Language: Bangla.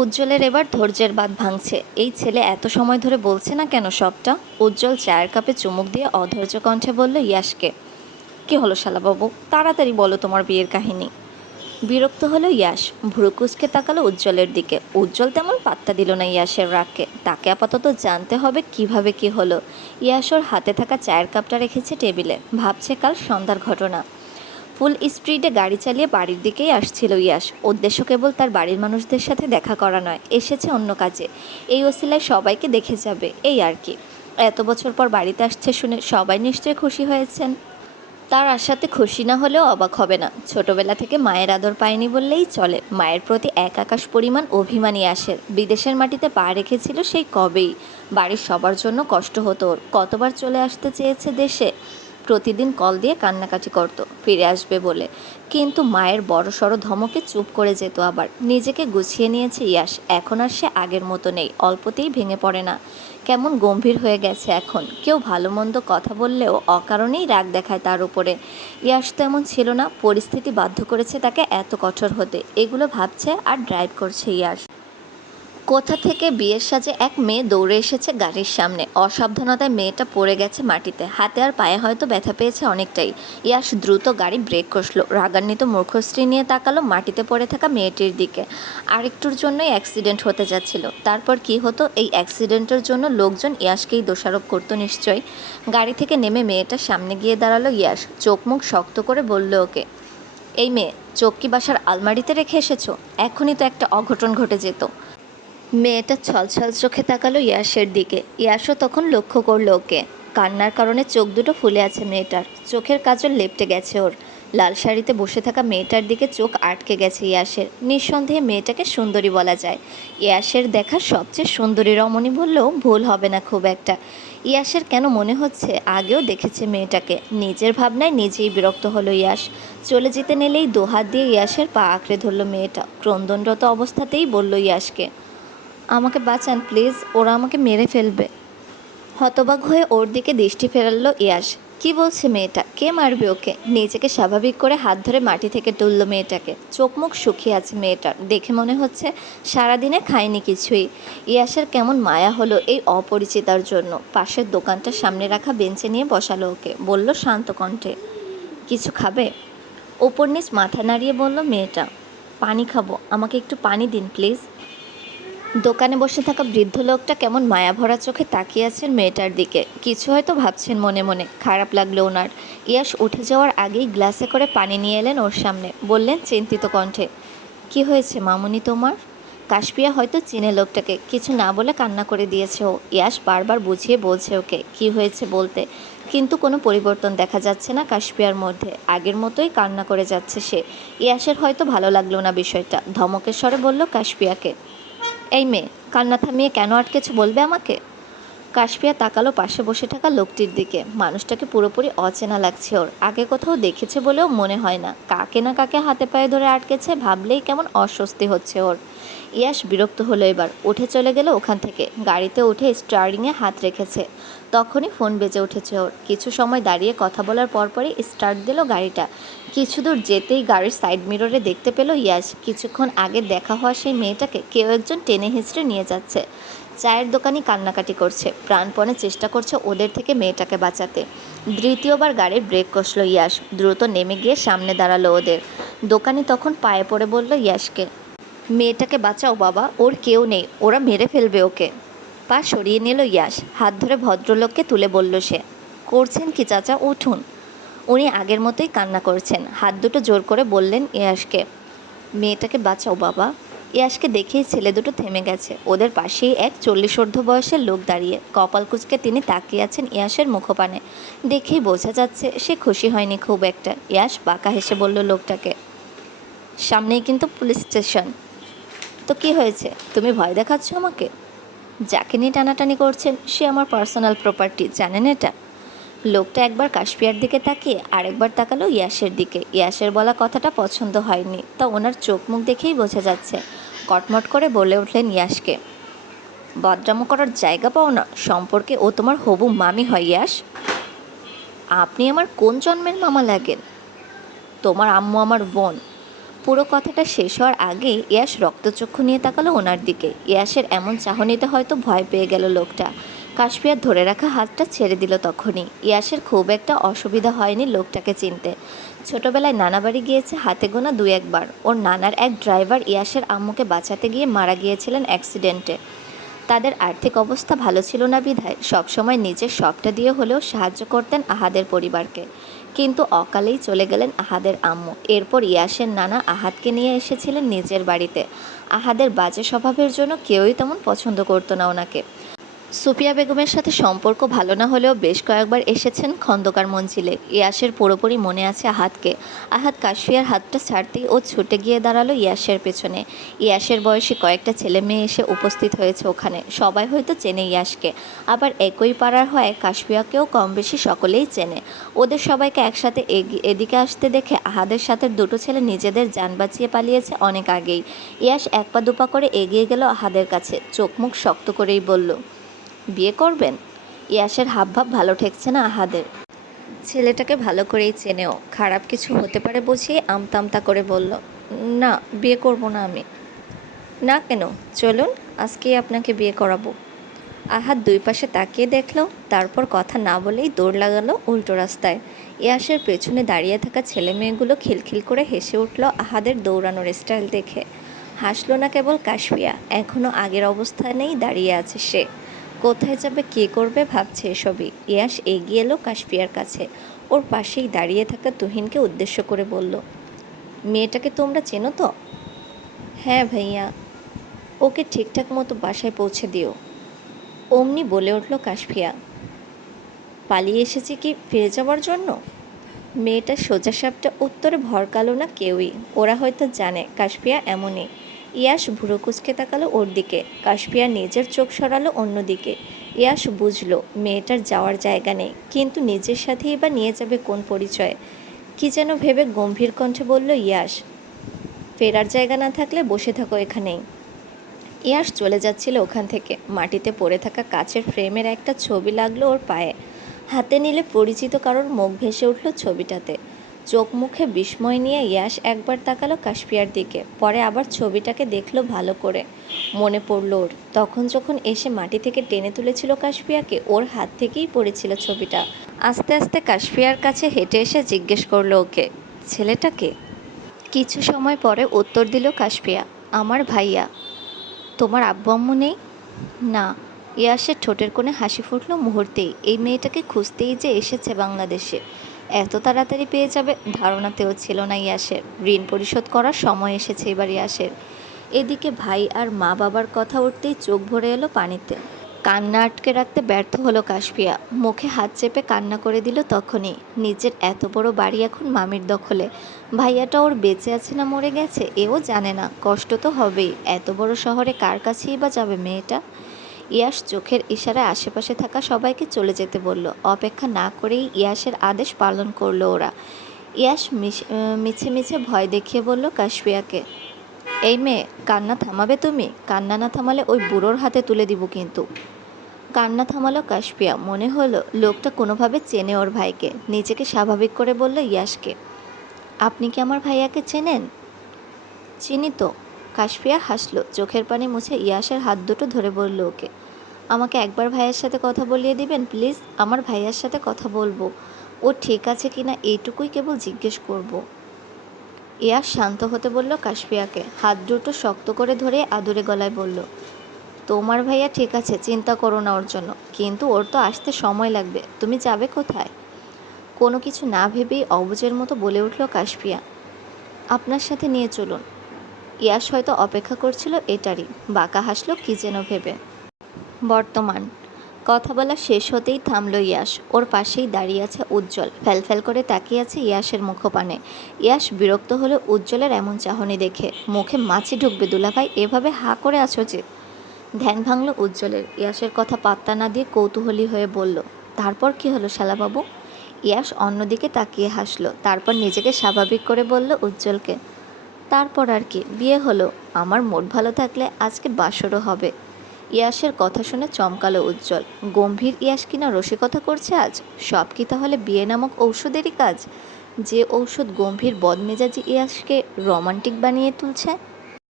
উজ্জ্বলের এবার ধৈর্যের বাঁধ ভাঙছে। এই ছেলে এত সময় ধরে বলছে না কেন সবটা? উজ্জ্বল চায়ের কাপে চুমুক দিয়ে অধৈর্য কণ্ঠে বলল ইয়াসকে, কি হলো শালাবাবু, তাড়াতাড়ি বলো তোমার বিয়ের কাহিনী। বিরক্ত হলো ইয়াস, ভ্রু কুঁচকে তাকালো উজ্জ্বলের দিকে। উজ্জ্বল তেমন পাত্তা দিল না ইয়াসের রাগকে। তাকে আপাতত জানতে হবে কিভাবে কি হলো। ইয়াস ওর হাতে থাকা চায়ের কাপটা রেখেছে টেবিলে, ভাবছে কাল সন্ধ্যার ঘটনা। ফুল স্পিডে গাড়ি চালিয়ে বাড়ির দিকেই আসছিল ইয়াস। উদ্দেশ্য কেবল তার বাড়ির মানুষদের সাথে দেখা করা নয়, এসেছে অন্য কাজে। এই ওসিলায় সবাইকে দেখে যাবে, এই আর কি। এত বছর পর বাড়িতে আসছে শুনে সবাই নিশ্চয়ই খুশি হয়েছেন। তার আশাতে খুশি না হলেও অবাক হবে না। ছোটবেলা থেকে মায়ের আদর পায়নি বললেই চলে। মায়ের প্রতি এক আকাশ পরিমাণ অভিমানী আসের। বিদেশের মাটিতে পা রেখেছিল সেই কবেই। বাড়ির সবার জন্য কষ্ট হতো ওর। কতবার চলে আসতে চেয়েছে দেশে। প্রতিদিন কল দিয়ে কান্নাকাটি করতো ফিরে আসবে বলে। কিন্তু মায়ের বড়সড় ধমকে চুপ করে যেত আবার। নিজেকে গুছিয়ে নিয়েছে ইয়াস। এখন আর সে আগের মতো নেই, অল্পতেই ভেঙে পড়ে না। কেমন গম্ভীর হয়ে গেছে এখন। কেউ ভালো মন্দ কথা বললেও অকারণেই রাগ দেখায় তার উপরে। ইয়াস তো এমন ছিল না, পরিস্থিতি বাধ্য করেছে তাকে এত কঠোর হতে। এগুলো ভাবছে আর ড্রাইভ করছে ইয়াস। কোথা থেকে বিয়ের সাজে এক মেয়ে দৌড়ে এসেছে গাড়ির সামনে। অসাবধানতায় মেয়েটা পড়ে গেছে মাটিতে। হাতে আর পায়ে হয়তো ব্যথা পেয়েছে অনেকটাই। ইয়াস দ্রুত গাড়ি ব্রেক কষল। রাগান্বিত মূর্খশ্রী নিয়ে তাকালো মাটিতে পড়ে থাকা মেয়েটির দিকে। আরেকটুর জন্যই অ্যাক্সিডেন্ট হতে যাচ্ছিল। তারপর কি হতো? এই অ্যাক্সিডেন্টের জন্য লোকজন ইয়াসকেই দোষারোপ করতো নিশ্চয়ই। গাড়ি থেকে নেমে মেয়েটার সামনে গিয়ে দাঁড়ালো ইয়াস। চোখ মুখ শক্ত করে বলল ওকে, এই মেয়ে, চোখ কি বাসার আলমারিতে রেখে এসেছো? এখনই তো একটা অঘটন ঘটে যেত। মেয়েটা ছলছল চোখে তাকালো ইয়াসের দিকে। ইয়াসও তখন লক্ষ্য করলো ওকে। কান্নার কারণে চোখ দুটো ফুলে আছে মেয়েটার। চোখের কাজল লেপটে গেছে ওর। লাল শাড়িতে বসে থাকা মেয়েটার দিকে চোখ আটকে গেছে ইয়াসের। নিঃসন্দেহে মেয়েটাকে সুন্দরী বলা যায়। ইয়াসের দেখা সবচেয়ে সুন্দরী রমণী বললেও ভুল হবে না খুব একটা। ইয়াসের কেন মনে হচ্ছে আগেও দেখেছে মেয়েটাকে। নিজের ভাবনায় নিজেই বিরক্ত হলো ইয়াস। চলে যেতে নিলেই দুহাত দিয়ে ইয়াসের পা আঁকড়ে ধরল মেয়েটা। ক্রন্দনরত অবস্থাতেই বলল ইয়াসকে, আমাকে বাঁচান প্লিজ, ওরা আমাকে মেরে ফেলবে। হতবাক হয়ে ওর দিকে দৃষ্টি ফেরালো ইয়াস। কি বলছে মেয়েটা? কে মারবে ওকে? নিজেকে স্বাভাবিক করে হাত ধরে মাটি থেকে তুলল মেয়েটাকে। চোখ মুখ শুকিয়ে আছে মেয়েটার, দেখে মনে হচ্ছে সারাদিনে খায়নি কিছুই। ইয়াসের কেমন মায়া হলো এই অপরিচিতার জন্য। পাশের দোকানটার সামনে রাখা বেঞ্চে নিয়ে বসালো ওকে। বলল শান্ত কণ্ঠে, কিছু খাবে? ওপর নিচ মাথা নাড়িয়ে বলল মেয়েটা, পানি খাবো, আমাকে একটু পানি দিন প্লিজ। দোকানে বসে থাকা বৃদ্ধ লোকটা কেমন মায়াভরা চোখে তাকিয়ে আছেন মেয়েটার দিকে। কিছু হয়তো ভাবছেন মনে মনে। খারাপ লাগলো ওনার। ইয়াস উঠে যাওয়ার আগেই গ্লাসে করে পানি নিয়ে এলেন ওর সামনে। বললেন চিন্তিত কণ্ঠে, কি হয়েছে মামুনি তোমার? কাশপিয়া হয়তো চিনে লোকটাকে। কিছু না বলে কান্না করে দিয়েছে ও। ইয়াস বারবার বুঝিয়ে বলছে ওকে কি হয়েছে বলতে। কিন্তু কোনো পরিবর্তন দেখা যাচ্ছে না কাশপিয়ার মধ্যে। আগের মতোই কান্না করে যাচ্ছে সে। ইয়াসের হয়তো ভালো লাগলো না বিষয়টা। ধমকের স্বরে বলল কাশপিয়াকে, এই মেয়ে, কান্না থামিয়ে কেন আটকেছ বলবে আমাকে? কাশপিয়া তাকালো পাশে বসে থাকা লোকটির দিকে। মানুষটাকে পুরোপুরি অচেনা লাগছে ওর। আগে কোথাও দেখেছে বলেও মনে হয় না। কাকে না কাকে হাতে পায়ে ধরে আটকেছে ভাবলেই কেমন অস্বস্তি হচ্ছে ওর। ইয়াস বিরক্ত হলো এবার। উঠে চলে গেল ওখান থেকে। গাড়িতে উঠে স্টারিংয়ে হাত রেখেছে। তখনই ফোন বেজে উঠেছে ওর। কিছু সময় দাঁড়িয়ে কথা বলার পরপরই স্টার্ট দিল গাড়িটা। কিছু দূর যেতেই গাড়ির সাইড মিররে দেখতে পেল ইয়াস কিছুক্ষণ আগে দেখা হওয়া সেই মেয়েটাকে কেউ একজন টেনে হিঁচড়ে নিয়ে যাচ্ছে। চায়ের দোকানি কান্নাকাটি করছে, প্রাণপণে চেষ্টা করছে ওদের থেকে মেয়েটাকে বাঁচাতে। দ্বিতীয়বার গাড়ির ব্রেক কষল ইয়াস। দ্রুত নেমে গিয়ে সামনে দাঁড়ালো ওদের। দোকানি তখন পায়ে পড়ে বলল ইয়াসকে, মেয়েটাকে বাঁচাও বাবা, ওর কেউ নেই, ওরা মেরে ফেলবে ওকে। পা সরিয়ে নিল ইয়াস। হাত ধরে ভদ্রলোককে তুলে বলল সে, করছেন কি চাচা, উঠুন। উনি আগের মতোই কান্না করছেন। হাত দুটো জোর করে বললেন ইয়াসকে, মেয়েটাকে বাঁচাও বাবা। ইয়াসকে দেখেই ছেলে দুটো থেমে গেছে। ওদের পাশেই এক 40 বয়সের লোক দাঁড়িয়ে। কপাল কুঁচকে তিনি তাকিয়ে আছেন ইয়াসের মুখপানে। দেখেই বোঝা যাচ্ছে সে খুশি হয়নি খুব একটা। ইয়াস বাঁকা হেসে বলল লোকটাকে, সামনেই কিন্তু পুলিশ স্টেশন। তো কি হয়েছে, তুমি ভয় দেখাচ্ছ আমাকে? যাকে নিয়ে টানাটানি করছেন সে আমার পার্সোনাল প্রপার্টি, জানেন এটা? লোকটা একবার কাশপিয়ার দিকে তাকিয়ে আরেকবার তাকালো ইয়াসের দিকে। ইয়াসের বলা কথাটা পছন্দ হয়নি, তা ওনার চোখ মুখ দেখেই বোঝা যাচ্ছে। কটমট করে বলে উঠলেন ইয়াসকে, বদরামো করার জায়গা পাও না। সম্পর্কে ও তোমার হবু মামি হয় ইয়াস। আপনি আমার কোন জন্মের মামা লাগেন? তোমার আম্মু আমার বোন। পুরো কথাটা শেষ হওয়ার আগে ইয়াশ রক্তচক্ষু নিয়ে তাকালো ওনার দিকে। ইয়াশের এমন চাহনিতে হয়তো ভয় পেয়ে গেল লোকটা। কাশপিয়ার ধরে রাখা হাতটা ছেড়ে দিল তখনই। ইয়াশের খুব একটা অসুবিধা হয়নি লোকটাকে চিনতে। ছোটবেলায় নানা বাড়ি গিয়েছে হাতে গোনা দু একবার। ওর নানার এক ড্রাইভার ইয়াশের আম্মুকে বাঁচাতে গিয়ে মারা গিয়েছিলেন অ্যাক্সিডেন্টে। তাদের আর্থিক অবস্থা ভালো ছিল না বিধায় সবসময় নিজের সবটা দিয়ে হলেও সাহায্য করতেন আহাদের পরিবারকে। কিন্তু অকালেই চলে গেলেন আহাদের আম্মু। এরপর ইয়াসের নানা আহাদকে নিয়ে এসেছিলেন নিজের বাড়িতে। আহাদের বাজে স্বভাবের জন্য কেউই তেমন পছন্দ করতো না ওনাকে। সুফিয়া বেগমের সাথে সম্পর্ক ভালো না হলেও বেশ কয়েকবার এসেছেন খন্দকার মঞ্জিলে। ইয়াসের পুরোপুরি মনে আছে আহাদকে। আহাদ কাশফিয়ার হাতটা ছাড়তেই ও ছুটে গিয়ে দাঁড়ালো ইয়াসের পেছনে। ইয়াসের বয়সী কয়েকটা ছেলে মেয়ে এসে উপস্থিত হয়েছে ওখানে। সবাই হয়তো চেনে ইয়াসকে, আবার একই পাড়ার হয় কাশফিয়াকেও কম বেশি সকলেই চেনে। ওদের সবাইকে একসাথে এদিকে আসতে দেখে আহাদের সাথে দুটো ছেলে নিজেদের যান বাঁচিয়ে পালিয়েছে অনেক আগেই। ইয়াস এক পা দুপা করে এগিয়ে গেল আহাদের কাছে, চোখ মুখ শক্ত করেই বলল, বিয়ে করবেন? ইয়াসের হাবভাব ভালো ঠেকছে না আহাদের। ছেলেটাকে ভালো করেই চেনেও, খারাপ কিছু হতে পারে বুঝিয়ে আমতামতা করে বলল, না বিয়ে করব না আমি। না কেন? চলুন আজকেই আপনাকে বিয়ে করাবো। আহাদ দুই পাশে তাকিয়ে দেখল, তারপর কথা না বলেই দৌড় লাগালো উল্টো রাস্তায়। ইয়াসের পেছনে দাঁড়িয়ে থাকা ছেলে মেয়েগুলো খিলখিল করে হেসে উঠল আহাদের দৌড়ানোর স্টাইল দেখে। হাসল না কেবল কাশফিয়া, এখনও আগের অবস্থানেই দাঁড়িয়ে আছে সে। কোথায় যাবে, কী করবে ভাবছে এসবই। ইয়াস এগিয়ে এলো কাশফিয়ার কাছে। ওর পাশেই দাঁড়িয়ে থাকা তুহিনকে উদ্দেশ্য করে বলল, মেয়েটাকে তোমরা চেনো তো? হ্যাঁ ভাইয়া। ওকে ঠিকঠাক মতো বাসায় পৌঁছে দিও। অমনি বলে উঠল কাশফিয়া। পালিয়ে এসেছি কি ফিরে যাওয়ার জন্য? মেয়েটার সোজাসাপটা উত্তরে ভরকালো না কেউই। ওরা হয়তো জানে কাশফিয়া এমনই। ইয়াস ভুরু কুঁচকে তাকালো ওর দিকে। কাশফিয়া নিজের চোখ সরালো অন্যদিকে। ইয়াস বুঝলো মেয়েটার যাওয়ার জায়গা নেই, কিন্তু নিজের সাথেই বা নিয়ে যাবে কোন পরিচয়ে। কি যেন ভেবে গম্ভীর কণ্ঠে বলল ইয়াস, ফেরার জায়গা না থাকলে বসে থাকো এখানেই। ইয়াস চলে যাচ্ছিল ওখান থেকে। মাটিতে পড়ে থাকা কাচের ফ্রেমের একটা ছবি লাগলো ওর পায়ে। হাতে নিলে পরিচিত কারোর মুখ ভেসে উঠল ছবিটাতে। চোখ মুখে বিস্ময় নিয়ে ইয়াস একবার তাকালো কাশফিয়ার দিকে, পরে আবার ছবিটাকে দেখলো ভালো করে। মনে পড়ল ওর তখন যখন এসে মাটি থেকে টেনে তুলেছিল কাশফিয়াকে, ওর হাত থেকেই পড়েছিল ছবিটা। আস্তে আস্তে কাশফিয়ার কাছে হেঁটে এসে জিজ্ঞেস করলো ওকে, ছেলেটাকে? কিছু সময় পরে উত্তর দিল কাশফিয়া, আমার ভাইয়া। তোমার আব্বু আম্মু নেই? না। ইয়াসের ঠোঁটের কোণে হাসি ফুটল মুহূর্তেই। এই মেয়েটাকে খুঁজতেই যে এসেছে বাংলাদেশে। এত তাড়াতাড়ি পেয়ে যাবে ধারণাতেও ছিল না ইয়াসের। ঋণ পরিশোধ করার সময় এসেছে এবার ইয়াসের। এদিকে ভাই আর মা বাবার কথা উঠতেই চোখ ভরে এলো পানিতে। কান্না আটকে রাখতে ব্যর্থ হলো কাশফিয়া। মুখে হাত চেপে কান্না করে দিল তখনই। নিজের এত বড় বাড়ি এখন মামির দখলে। ভাইয়াটা ওর বেঁচে আছে না মরে গেছে এও জানে না। কষ্ট তো হবেই। এত বড় শহরে কার কাছেই বা যাবে মেয়েটা? ইয়াস চোখের ইশারায় আশেপাশে থাকা সবাইকে চলে যেতে বলল। অপেক্ষা না করেই ইয়াসের আদেশ পালন করলো ওরা। ইয়াস মিছে মিছে ভয় দেখিয়ে বলল কাশফিয়াকে, এই মেয়ে কান্না থামাবে তুমি? কান্না না থামালে ওই বুড়োর হাতে তুলে দিব কিন্তু। কান্না থামালো কাশফিয়া। মনে হলো লোকটা কোনোভাবে চেনে ওর ভাইকে। নিজেকে স্বাভাবিক করে বলল ইয়াসকে, আপনি কি আমার ভাইয়াকে চেনেন? চিনি তো। কাশফিয়া হাসলো, চোখের পানি মুছে ইয়াসের হাত দুটো ধরে বলল ওকে, আমাকে একবার ভাইয়ের সাথে কথা বলিয়ে দিবেন প্লিজ? আমার ভাইয়ার সাথে কথা বলবো। ও ঠিক আছে কিনা এইটুকুই কেবল জিজ্ঞেস করব। ইয়াস শান্ত হতে বলল কাশফিয়াকে। হাত দুটো শক্ত করে ধরে আদুরে গলায় বলল, তোমার ভাইয়া ঠিক আছে, চিন্তা করো না ওর জন্য, কিন্তু ওর তো আসতে সময় লাগবে। তুমি যাবে কোথায়? কোনো কিছু না ভেবেই অবুঝের মতো বলে উঠল কাশফিয়া, আপনার সাথে নিয়ে চলুন। ইয়াস হয়তো অপেক্ষা করছিল এটারই। বাঁকা হাসলো কি যেন ভেবে। বর্তমান কথা বলা শেষ হতেই থামল ইয়াস। ওর পাশেই দাঁড়িয়ে আছে উজ্জ্বল। ফ্যালফ্যাল করে তাকিয়ে আছে ইয়াসের মুখপানে। ইয়াস বিরক্ত হলো উজ্জ্বলের এমন চাহনি দেখে। মুখে মাছি ঢুকবে দুলাভাই, এভাবে হাঁ করে আছো যে? ধ্যান ভাঙল উজ্জ্বলের। ইয়াসের কথা পাত্তা না দিয়ে কৌতূহলী হয়ে বলল, তারপর কি হলো শালাবাবু? ইয়াস অন্যদিকে তাকিয়ে হাসলো। তারপর নিজেকে স্বাভাবিক করে বলল উজ্জ্বলকে, তারপর আর কি, বিয়ে হলো। আমার মুড ভালো থাকলে আজকে বাসরও হবে। ইয়াসের কথা শুনে চমকালো উজ্জ্বল। গম্ভীর ইয়াস কিনা রসিকতা করছে আজ? সব কি তাহলে বিয়ে নামক ঔষধেরই কাজ? যে ঔষধ গম্ভীর বদমেজাজি ইয়াশকে রোমান্টিক বানিয়ে তুলছে।